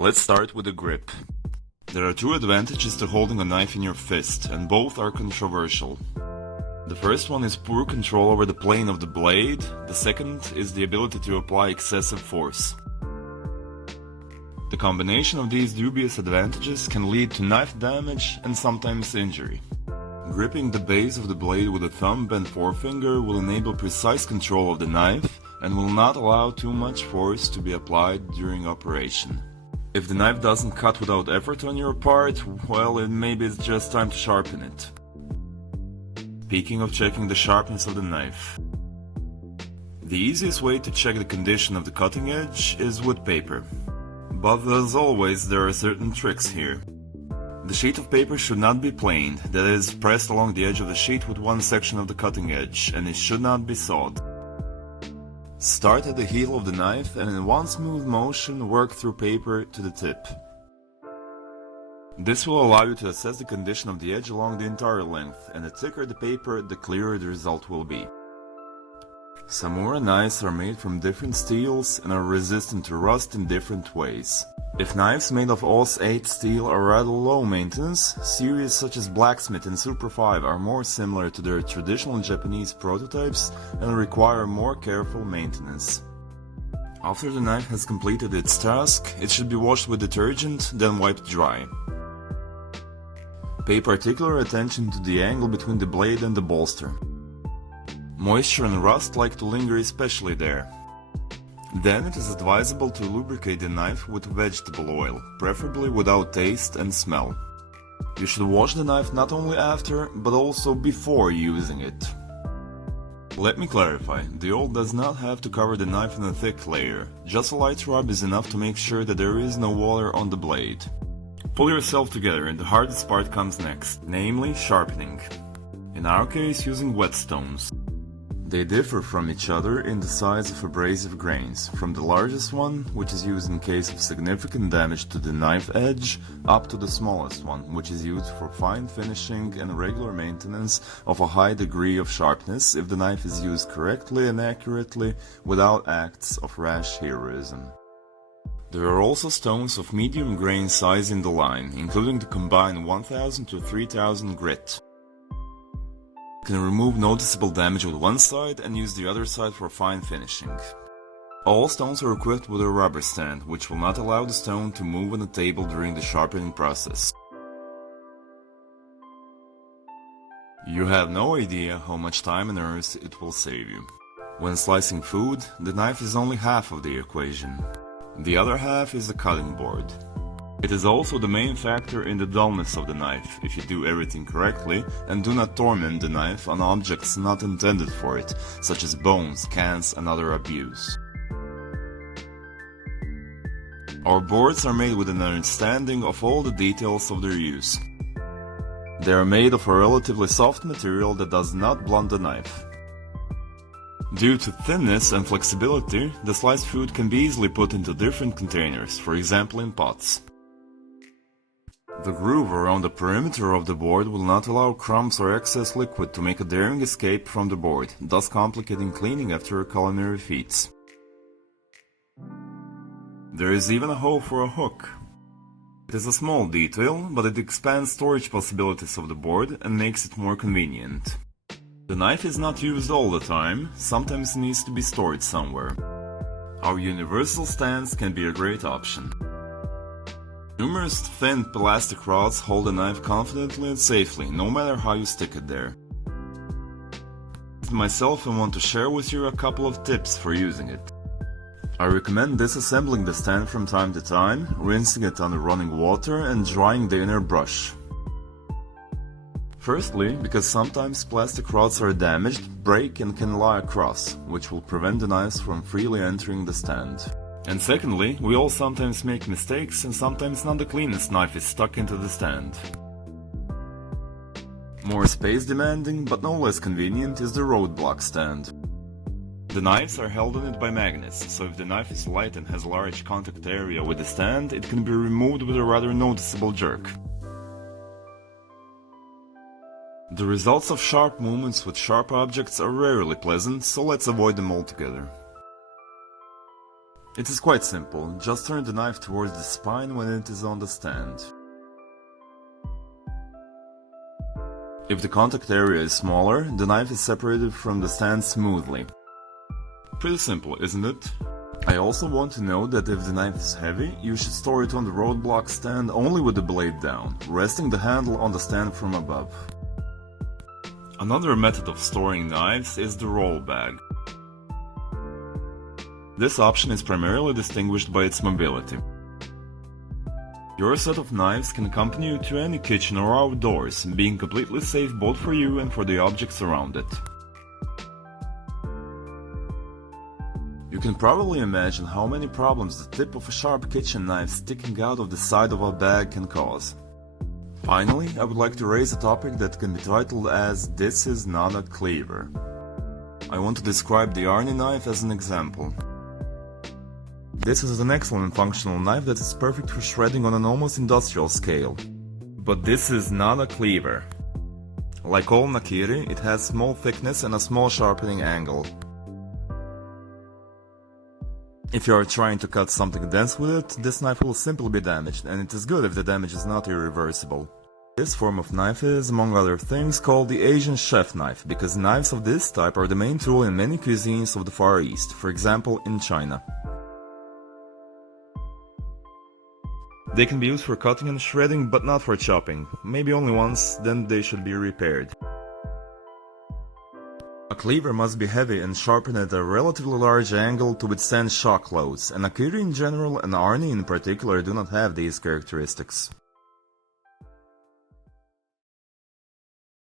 Let's start with the grip. There are two advantages to holding a knife in your fist, and both are controversial. The first one is poor control over the plane of the blade, the second is the ability to apply excessive force. The combination of these dubious advantages can lead to knife damage and sometimes injury. Gripping the base of the blade with a thumb and forefinger will enable precise control of the knife and will not allow too much force to be applied during operation. If the knife doesn't cut without effort on your part, well, maybe it's just time to sharpen it. Speaking of checking the sharpness of the knife. The easiest way to check the condition of the cutting edge is with paper. But as always, there are certain tricks here. The sheet of paper should not be planed, that is, pressed along the edge of the sheet with one section of the cutting edge, and it should not be sawed. Start at the heel of the knife and in one smooth motion work through paper to the tip. This will allow you to assess the condition of the edge along the entire length, and the thicker the paper, the clearer the result will be. Samura knives are made from different steels and are resistant to rust in different ways. If knives made of Aus 8 steel are rather low maintenance, series such as Blacksmith and Super 5 are more similar to their traditional Japanese prototypes and require more careful maintenance. After the knife has completed its task, it should be washed with detergent, then wiped dry. Pay particular attention to the angle between the blade and the bolster. Moisture and rust like to linger especially there. Then it is advisable to lubricate the knife with vegetable oil, preferably without taste and smell. You should wash the knife not only after, but also before using it. Let me clarify, the oil does not have to cover the knife in a thick layer, just a light rub is enough to make sure that there is no water on the blade. Pull yourself together and the hardest part comes next, namely sharpening. In our case, using whetstones. They differ from each other in the size of abrasive grains, from the largest one, which is used in case of significant damage to the knife edge, up to the smallest one, which is used for fine finishing and regular maintenance of a high degree of sharpness if the knife is used correctly and accurately without acts of rash heroism. There are also stones of medium grain size in the line, including the combined 1000 to 3000 grit. You can remove noticeable damage with one side and use the other side for fine finishing. All stones are equipped with a rubber stand, which will not allow the stone to move on the table during the sharpening process. You have no idea how much time and nerves it will save you. When slicing food, the knife is only half of the equation. The other half is the cutting board. It is also the main factor in the dullness of the knife, if you do everything correctly and do not torment the knife on objects not intended for it, such as bones, cans, and other abuse. Our boards are made with an understanding of all the details of their use. They are made of a relatively soft material that does not blunt the knife. Due to thinness and flexibility, the sliced food can be easily put into different containers, for example in pots. The groove around the perimeter of the board will not allow crumbs or excess liquid to make a daring escape from the board, thus complicating cleaning after culinary feats. There is even a hole for a hook. It is a small detail, but it expands storage possibilities of the board and makes it more convenient. The knife is not used all the time, sometimes it needs to be stored somewhere. Our universal stands can be a great option. Numerous thin plastic rods hold the knife confidently and safely, no matter how you stick it there. Myself, I want to share with you a couple of tips for using it. I recommend disassembling the stand from time to time, rinsing it under running water and drying the inner brush. Firstly, because sometimes plastic rods are damaged, break and can lie across, which will prevent the knives from freely entering the stand. And secondly, we all sometimes make mistakes and sometimes not the cleanest knife is stuck into the stand. More space demanding, but no less convenient, is the roadblock stand. The knives are held on it by magnets, so if the knife is light and has a large contact area with the stand, it can be removed with a rather noticeable jerk. The results of sharp movements with sharp objects are rarely pleasant, so let's avoid them altogether. It is quite simple, just turn the knife towards the spine when it is on the stand. If the contact area is smaller, the knife is separated from the stand smoothly. Pretty simple, isn't it? I also want to note that if the knife is heavy, you should store it on the roadblock stand only with the blade down, resting the handle on the stand from above. Another method of storing knives is the roll bag. This option is primarily distinguished by its mobility. Your set of knives can accompany you to any kitchen or outdoors, being completely safe both for you and for the objects around it. You can probably imagine how many problems the tip of a sharp kitchen knife sticking out of the side of a bag can cause. Finally, I would like to raise a topic that can be titled as "This is not a cleaver." I want to describe the Arnie knife as an example. This is an excellent functional knife that is perfect for shredding on an almost industrial scale. But this is not a cleaver. Like all nakiri, it has small thickness and a small sharpening angle. If you are trying to cut something dense with it, this knife will simply be damaged, and it is good if the damage is not irreversible. This form of knife is, among other things, called the Asian chef knife, because knives of this type are the main tool in many cuisines of the Far East, for example in China. They can be used for cutting and shredding, but not for chopping. Maybe only once, then they should be repaired. A cleaver must be heavy and sharpened at a relatively large angle to withstand shock loads, and nakiri in general and Arnie in particular do not have these characteristics.